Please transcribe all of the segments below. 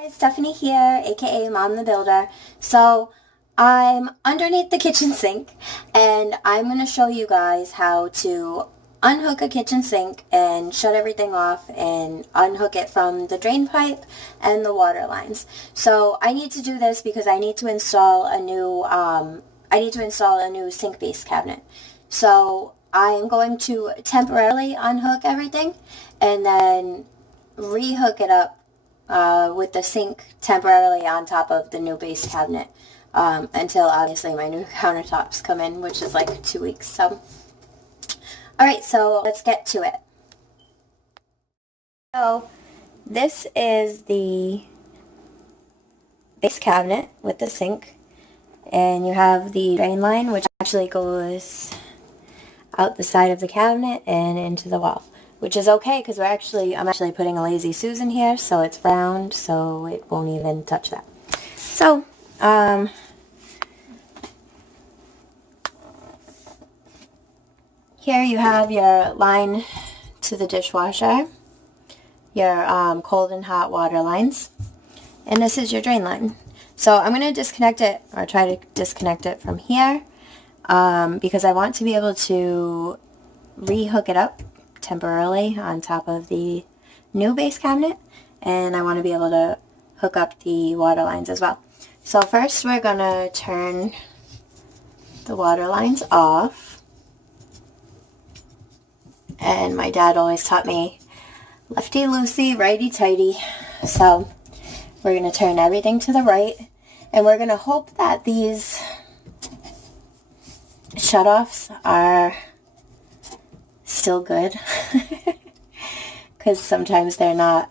Hi, Stephanie here, aka Mom the Builder. So I'm underneath the kitchen sink and I'm going to show you guys how to unhook a kitchen sink and shut everything off and unhook it from the drain pipe and the water lines. So I need to do this because I need to install a new sink base cabinet. So I'm going to temporarily unhook everything and then rehook it up with the sink temporarily on top of the new base cabinet until obviously my new countertops come in, which is like 2 weeks. So, alright, so let's get to it. So, this is the base cabinet with the sink, and you have the drain line, which actually goes out the side of the cabinet and into the wall. Which is okay because I'm actually putting a Lazy Susan here, so it's round, so it won't even touch that. So, here you have your line to the dishwasher, your cold and hot water lines, and this is your drain line. So I'm going to disconnect it, or try to disconnect it from here, because I want to be able to rehook it up temporarily on top of the new base cabinet, and I want to be able to hook up the water lines as well. So first we're going to turn the water lines off, and my dad always taught me lefty loosey, righty tighty. So we're going to turn everything to the right, and we're going to hope that these shutoffs are still good, because sometimes they're not.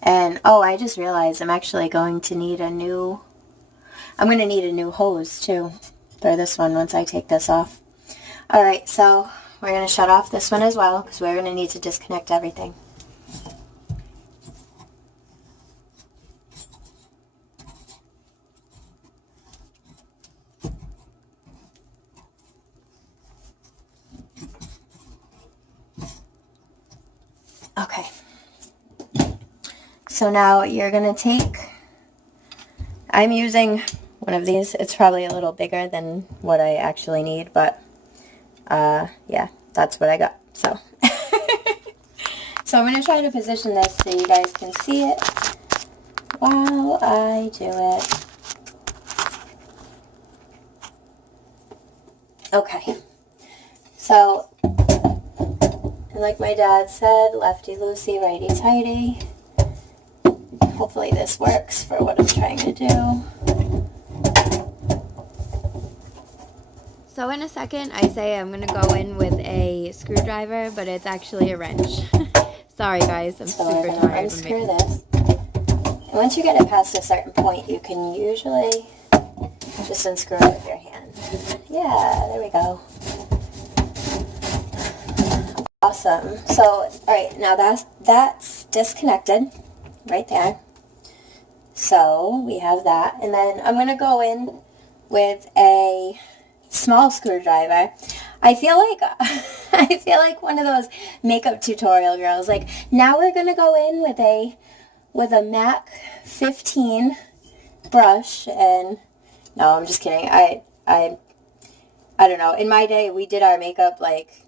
And oh, I just realized I'm actually going to need a new hose too for this one once I take this off. Alright, so we're going to shut off this one as well, because we're going to need to disconnect everything. Okay, so now you're going to take, I'm using one of these. It's probably a little bigger than what I actually need, but yeah, that's what I got. So, so I'm going to try to position this so you guys can see it while I do it. Okay, so like my dad said, lefty loosey, righty tighty. Hopefully this works for what I'm trying to do. So in a second, I say I'm going to go in with a screwdriver, but it's actually a wrench. Sorry guys, I'm super tired. Unscrew this. And once you get it past a certain point, you can usually just unscrew it with your hand. Yeah, there we go. Awesome. So, alright, now that's disconnected right there. So, we have that. And then I'm going to go in with a small screwdriver. I feel like one of those makeup tutorial girls. Like, now we're going to go in with a MAC 15 brush, and no, I'm just kidding. I don't know. In my day, we did our makeup like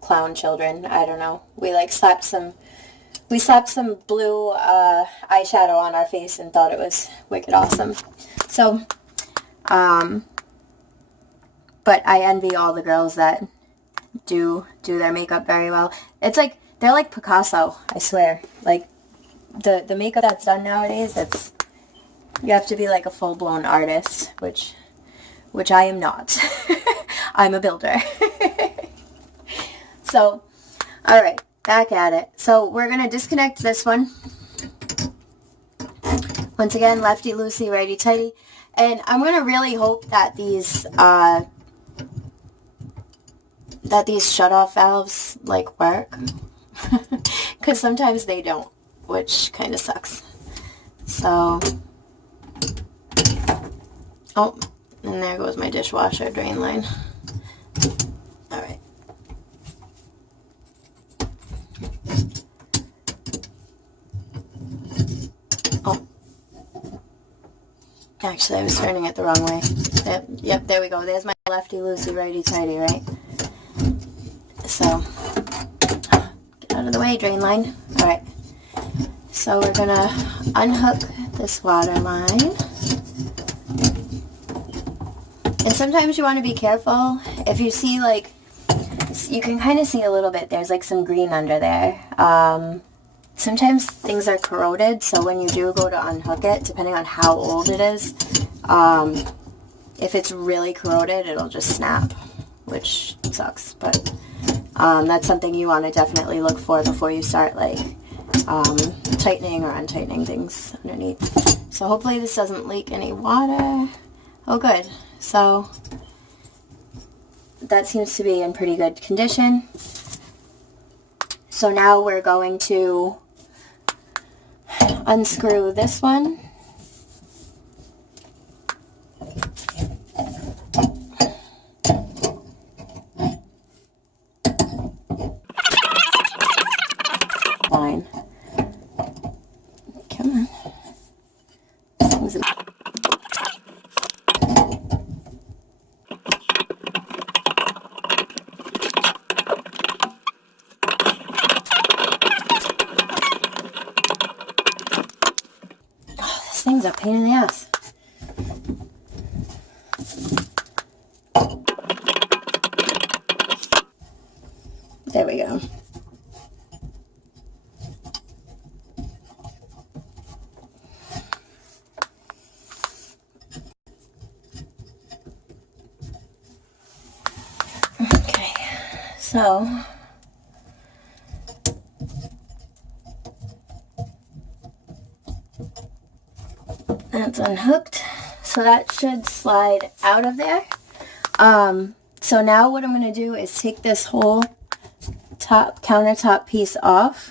clown children. I don't know. We slapped some blue eyeshadow on our face and thought it was wicked awesome. So, but I envy all the girls that do their makeup very well. It's like, they're like Picasso, I swear. Like, the makeup that's done nowadays, you have to be like a full-blown artist, which I am not. I'm a builder. So, alright, back at it. So, we're going to disconnect this one. Once again, lefty loosey, righty tighty. And I'm going to really hope that these shutoff valves, like, work. Because sometimes they don't, which kind of sucks. So, oh, and there goes my dishwasher drain line. Alright. Actually, I was turning it the wrong way. Yep, there we go. There's my lefty-loosey, righty-tighty, right? So, get out of the way, drain line. Alright, so we're gonna unhook this water line. And sometimes you want to be careful. If you see, like, you can kind of see a little bit. There's, like, some green under there. Sometimes things are corroded, so when you do go to unhook it, depending on how old it is, if it's really corroded, it'll just snap, which sucks. But that's something you want to definitely look for before you start, like, tightening or untightening things underneath. So hopefully this doesn't leak any water. Oh, good. So that seems to be in pretty good condition. So now we're going to unscrew this one. Fine. Come on. This thing's a pain in the ass. There we go. Okay, so that's unhooked, so that should slide out of there. So now what I'm going to do is take this whole top countertop piece off,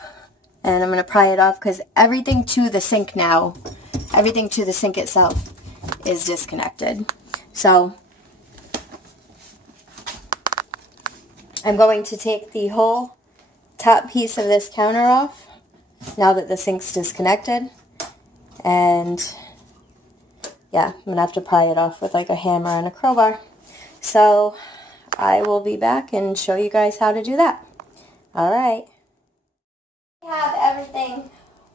and I'm going to pry it off because everything to the sink now, everything to the sink itself is disconnected. So I'm going to take the whole top piece of this counter off now that the sink's disconnected, and yeah, I'm going to have to pry it off with like a hammer and a crowbar. So I will be back and show you guys how to do that. Alright. We have everything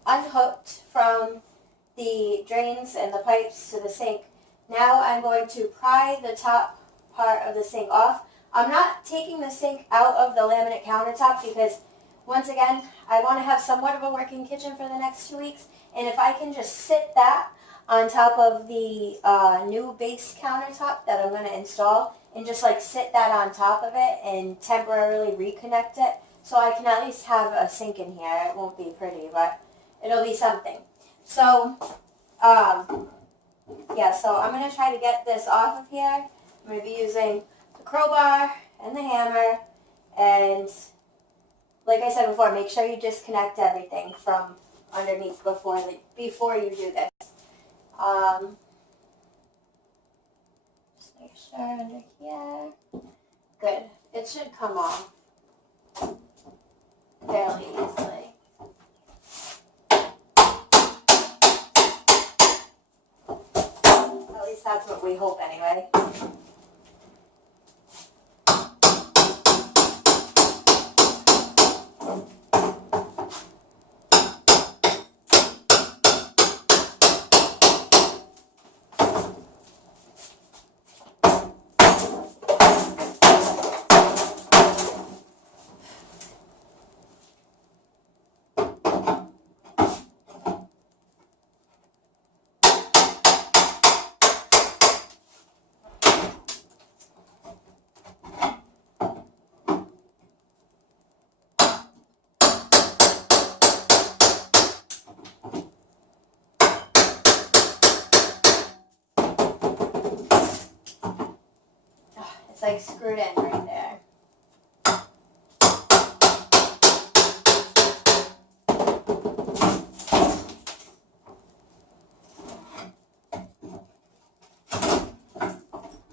unhooked from the drains and the pipes to the sink. Now I'm going to pry the top part of the sink off. I'm not taking the sink out of the laminate countertop because, once again, I want to have somewhat of a working kitchen for the next 2 weeks. And if I can just sit that on top of the new base countertop that I'm going to install and just like sit that on top of it and temporarily reconnect it so I can at least have a sink in here. It won't be pretty, but it'll be something. So, yeah, so I'm going to try to get this off of here. I'm going to be using the crowbar and the hammer, and like I said before, make sure you disconnect everything from underneath before you do this. Just make sure under here. Good. It should come off fairly easily. At least that's what we hope anyway. It's like screwed in right there.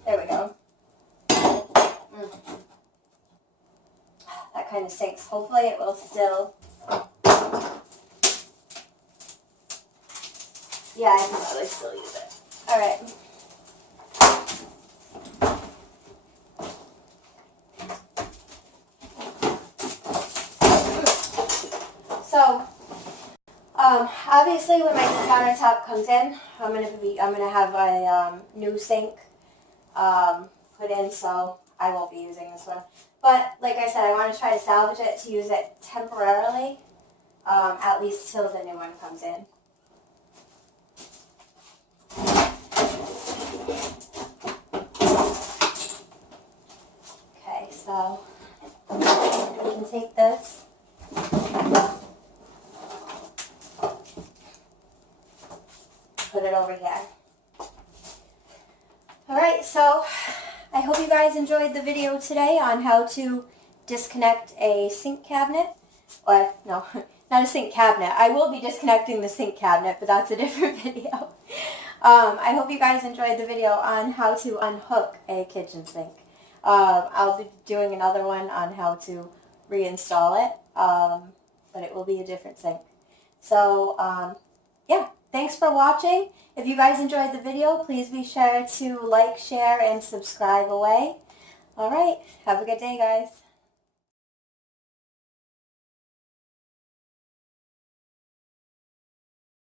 There we go. That kind of sinks. Hopefully it will still. Yeah, I can probably still use it. All right. So, obviously when my countertop comes in, I'm gonna have a new sink put in, so I won't be using this one. But like I said, I want to try to salvage it to use it temporarily, at least till the new one comes in. Okay, so we can take this. Put it over here. Alright, so I hope you guys enjoyed the video today on how to disconnect a sink cabinet. Or, no, not a sink cabinet. I will be disconnecting the sink cabinet, but that's a different video. I hope you guys enjoyed the video on how to unhook a kitchen sink. I'll be doing another one on how to reinstall it, but it will be a different sink. So, yeah, thanks for watching. If you guys enjoyed the video, please be sure to like, share, and subscribe away. All right, have a good day, guys.